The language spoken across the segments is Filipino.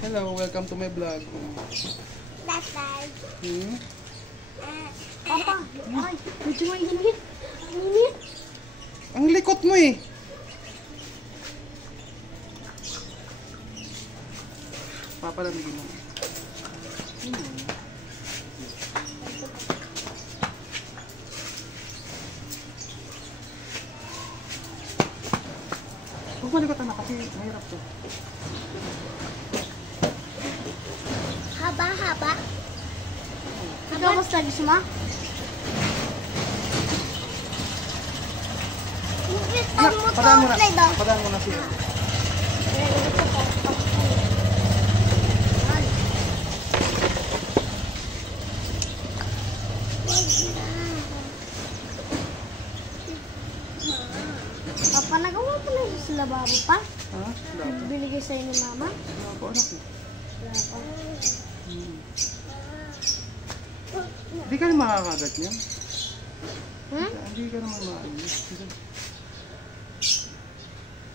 Hello, welcome to my vlog. Tatay. Papa, ay, medyo mainit. Mainit. Ang likot mo eh. Papalamigin mo. Huwag malikot anak kasi mahirap to. Haba. Ikaw basta gusto mo? Ipitan mo to, Padaan mo na. Fredo. Padaan mo na siya. Papa, nagawa ko na sa lababo pa? Ha? Wala pa. Binigay sa'yo ni mama? Wala pa anak eh. Wala pa. Hindi ka naman makakagat niyan. Hindi ka naman maalis.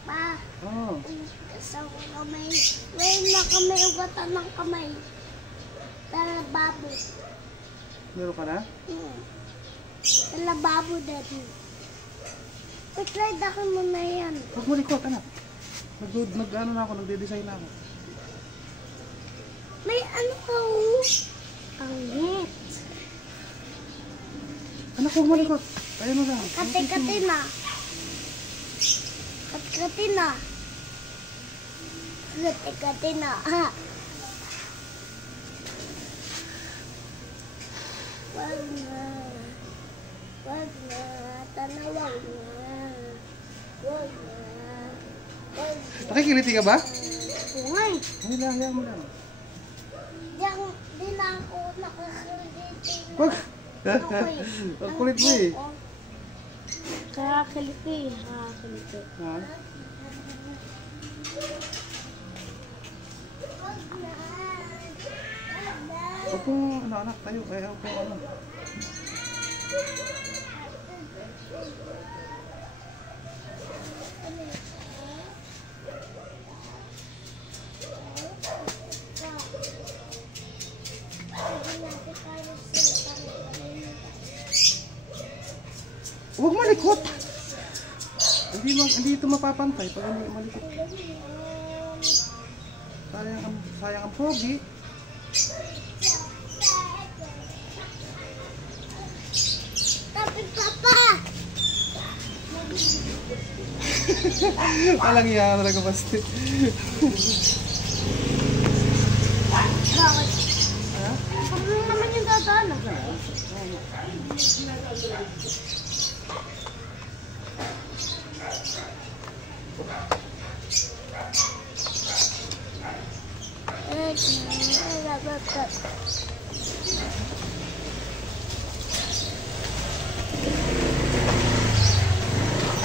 Pa, Oo. sa kamay. Ngayon na kami ugatan ng kamay. Sa lababo. Meron ka na? Sa lababo, Daddy. Try dakin mo na yan. Huwag mo likot anak. Nag-ano na ako, nagde-design na ako. May ano ka, Ang hit. Anak, huwag mo likot. Kaya mo lang. Kati-kati na. Kati-kati na. Kati-kati na. Wag na. Wag na. Tanawag na. Wag na. Wag na. Nakikiliti ka ba? Oo nga eh. Hayaan mo lang. Diyan, di na ako nakakiliti. Huwag. Ang kulit mo eh. Kakakiliti. Kakakiliti. Ha? Wag na. Wag na. Huwag po, anak, tayo. Kaya huwag po, ano. Huwag malikot. Hindi ito mapapantay pag hindi malikot. Sayang ang pogi. Tapi Papa! Walang iya talaga basta. Bakit? Ano naman yung dadaan?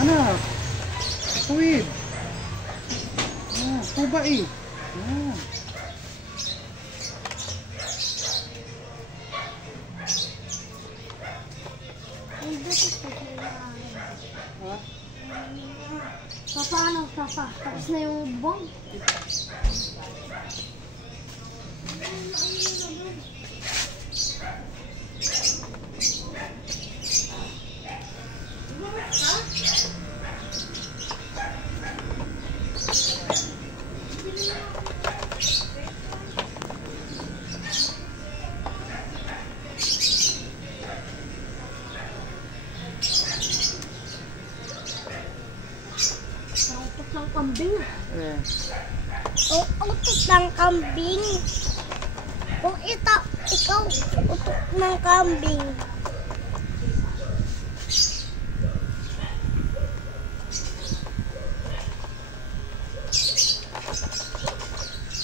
Anak, tuwid. Tuba eh. Ha? Papa, ano? Papa, tapos na yung bong. Utot ng kambing. Eh. Utot ng kambing. Kung ikaw utot ng kambing.